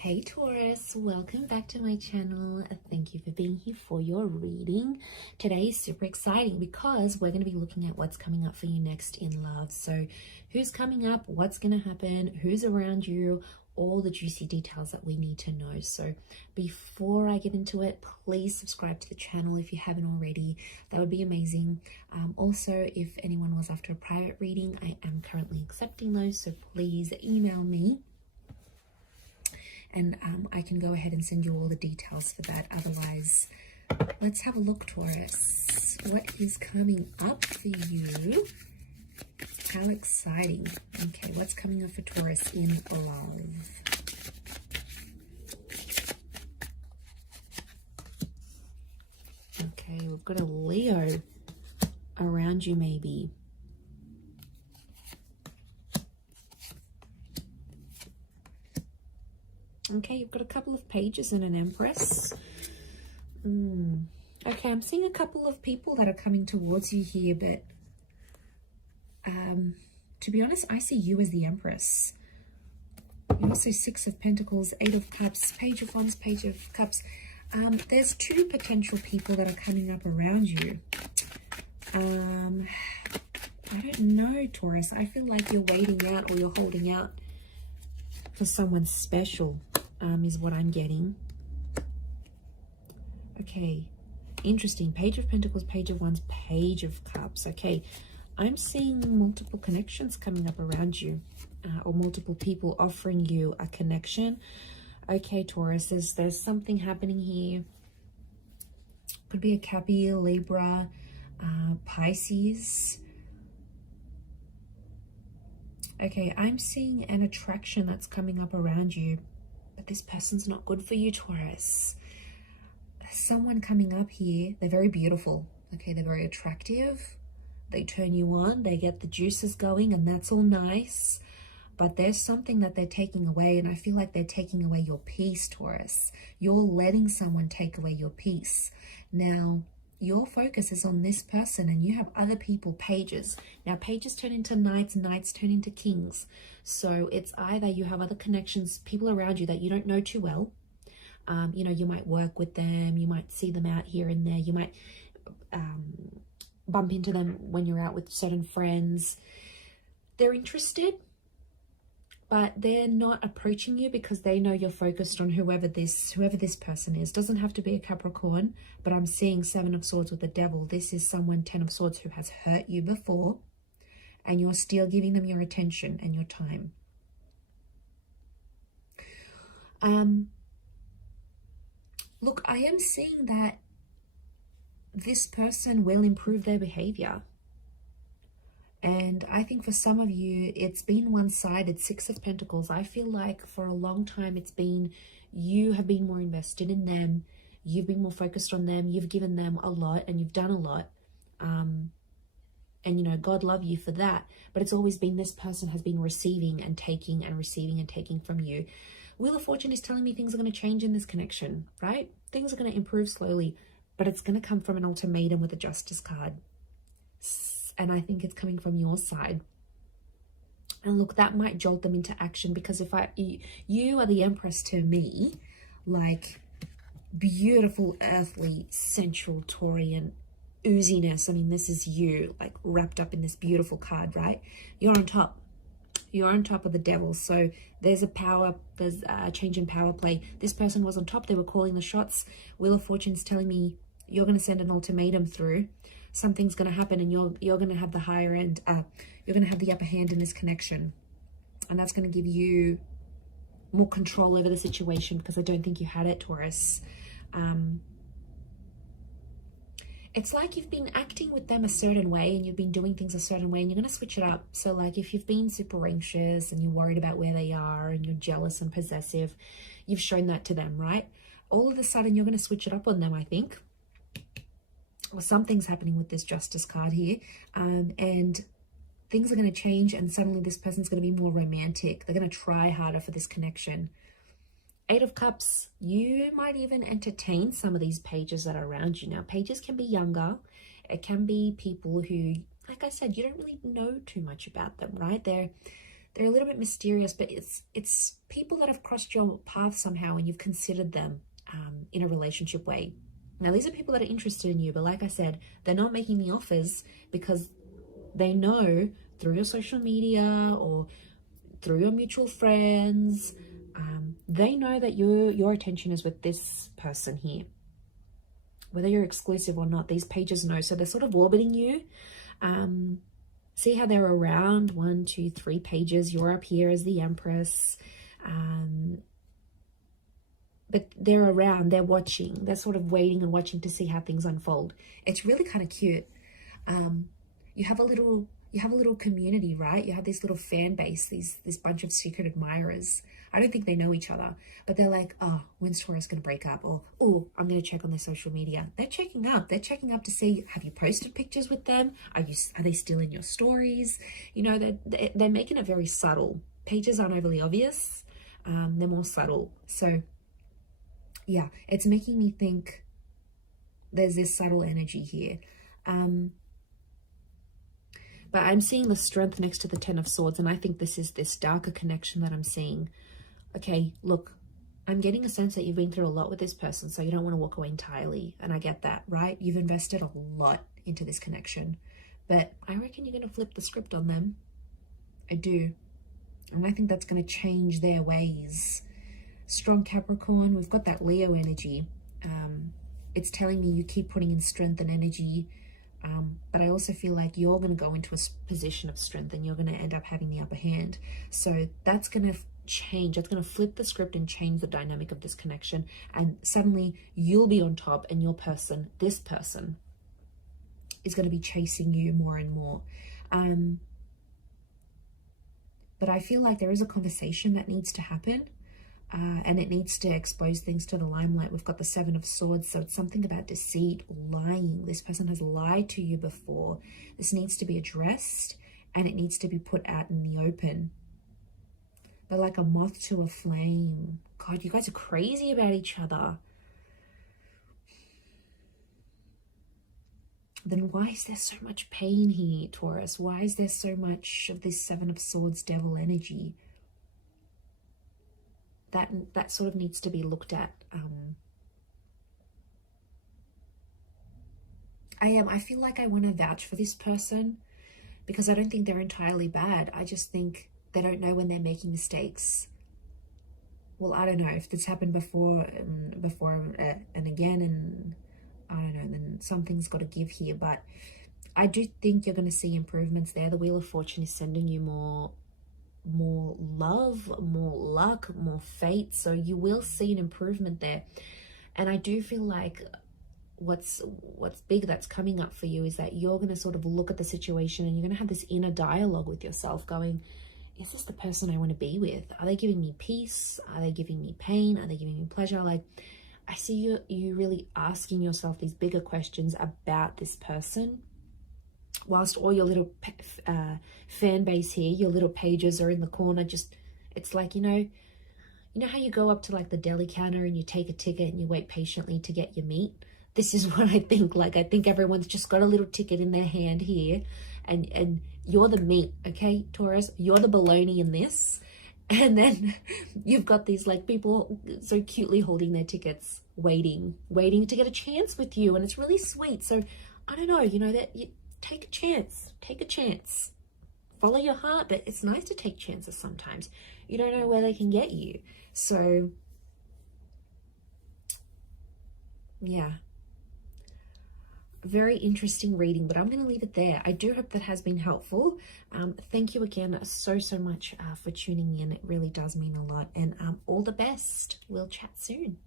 Hey Taurus, welcome back to my channel. Thank you for being here for your reading. Today is super exciting because we're going to be looking at what's coming up for you next in love. So who's coming up, what's going to happen, who's around you, all the juicy details that we need to know. So before I get into it, please subscribe to the channel if you haven't already. That would be amazing. Also, if anyone was after a private reading, I am currently accepting those, so please email me. And I can go ahead and send you all the details for that. Otherwise, let's have a look, Taurus. What is coming up for you? How exciting. Okay, what's coming up for Taurus in love? Okay, we've got a Leo around you maybe. Okay, you've got a couple of pages and an Empress. Okay, I'm seeing a couple of people that are coming towards you here, but to be honest, I see you as the Empress. You also Six of Pentacles, Eight of Cups, Page of Wands, Page of Cups. There's two potential people that are coming up around you. I don't know, Taurus. I feel like you're waiting out or you're holding out for someone special, is what I'm getting. Okay, interesting. Page of Pentacles, Page of Wands, Page of Cups. Okay, I'm seeing multiple connections coming up around you, or multiple people offering you a connection. Okay, Taurus, there's something happening here. Could be a Cappy, Libra, Pisces. Okay, I'm seeing an attraction that's coming up around you, but this person's not good for you, Taurus. Someone coming up here, they're very beautiful. Okay, they're very attractive. They turn you on, they get the juices going, and that's all nice. But there's something that they're taking away, and I feel like they're taking away your peace, Taurus. You're letting someone take away your peace. Now, your focus is on this person and you have other people, pages. Now, pages turn into knights, knights turn into kings. So it's either you have other connections, people around you that you don't know too well. You know, you might work with them, you might see them out here and there, you might bump into them when you're out with certain friends. They're interested, but they're not approaching you because they know you're focused on whoever this person is. Doesn't have to be a Capricorn, but I'm seeing Seven of Swords with the Devil. This is someone, Ten of Swords, who has hurt you before, and you're still giving them your attention and your time. Look, I am seeing that this person will improve their behavior. And I think for some of you, it's been one-sided. Six of Pentacles. I feel like for a long time, it's been, you have been more invested in them. You've been more focused on them. You've given them a lot and you've done a lot. And, you know, God love you for that. But it's always been this person has been receiving and taking and receiving and taking from you. Wheel of Fortune is telling me things are going to change in this connection, right? Things are going to improve slowly, but it's going to come from an ultimatum with a Justice card. And I think it's coming from your side. And look, that might jolt them into action, because if you are the Empress to me, like beautiful, earthly, sensual, Taurian ooziness. I mean, this is you, like wrapped up in this beautiful card, right? You're on top. You're on top of the Devil. So there's a change in power play. This person was on top. They were calling the shots. Wheel of Fortune's telling me you're going to send an ultimatum through. Something's going to happen and you're going to have the higher end. You're going to have the upper hand in this connection. And that's going to give you more control over the situation, because I don't think you had it, Taurus. It's like you've been acting with them a certain way and you've been doing things a certain way, and you're going to switch it up. So like if you've been super anxious and you're worried about where they are and you're jealous and possessive, you've shown that to them, right? All of a sudden you're going to switch it up on them, I think. Or something's happening with this Justice card here. And things are going to change, and suddenly this person's going to be more romantic. They're going to try harder for this connection. Eight of Cups, you might even entertain some of these pages that are around you. Now, pages can be younger. It can be people who, like I said, you don't really know too much about them, right? They're a little bit mysterious, but it's people that have crossed your path somehow and you've considered them in a relationship way. Now, these are people that are interested in you, but like I said, they're not making the offers because they know through your social media or through your mutual friends, they know that your attention is with this person here. Whether you're exclusive or not, these pages know. So they're sort of orbiting you. See how they're around 1, 2, 3 pages. You're up here as the Empress. But they're around, they're watching, they're sort of waiting and watching to see how things unfold. It's really kind of cute. You have a little community, right? You have this little fan base, this bunch of secret admirers. I don't think they know each other, but they're like, oh, when's Taurus going to break up? Or, oh, I'm going to check on their social media. They're checking up to see, have you posted pictures with them? Are they still in your stories? You know, they're making it very subtle. Pages aren't overly obvious. They're more subtle. So yeah, it's making me think there's this subtle energy here. But I'm seeing the strength next to the 10 of Swords, and I think this is this darker connection that I'm seeing. Okay, look, I'm getting a sense that you've been through a lot with this person, so you don't want to walk away entirely. And I get that, right? You've invested a lot into this connection. But I reckon you're going to flip the script on them. I do. And I think that's going to change their ways. Strong Capricorn, we've got that Leo energy. It's telling me you keep putting in strength and energy. But I also feel like you're going to go into a position of strength and you're going to end up having the upper hand. So that's going to change. That's going to flip the script and change the dynamic of this connection. And suddenly you'll be on top and your person, this person, is going to be chasing you more and more. But I feel like there is a conversation that needs to happen. And it needs to expose things to the limelight. We've got the 7 of Swords, so it's something about deceit, lying. This person has lied to you before. This needs to be addressed, and it needs to be put out in the open. But like a moth to a flame. God, you guys are crazy about each other. Then why is there so much pain here, Taurus? Why is there so much of this 7 of Swords devil energy? That sort of needs to be looked at. I feel like I want to vouch for this person because I don't think they're entirely bad. I just think they don't know when they're making mistakes. Well, I don't know if this happened before and again, and I don't know, then something's got to give here. But I do think you're going to see improvements there. The Wheel of Fortune is sending you more love, more luck, more fate, so you will see an improvement there. And I do feel like what's big that's coming up for you is that you're going to sort of look at the situation and you're going to have this inner dialogue with yourself going, is this the person I want to be with? Are they giving me peace? Are they giving me pain? Are they giving me pleasure? Like, I see you really asking yourself these bigger questions about this person. Whilst all your little fan base here, your little pages are in the corner, just, it's like, you know how you go up to like the deli counter and you take a ticket and you wait patiently to get your meat? This is what I think. Like, I think everyone's just got a little ticket in their hand here, and you're the meat, okay, Taurus? You're the bologna in this. And then you've got these like people so cutely holding their tickets, waiting to get a chance with you. And it's really sweet. So I don't know, that you take a chance, follow your heart. But it's nice to take chances sometimes. You don't know where they can get you. So yeah, very interesting reading, but I'm going to leave it there. I do hope that has been helpful. Thank you again so much for tuning in. It really does mean a lot, and all the best. We'll chat soon.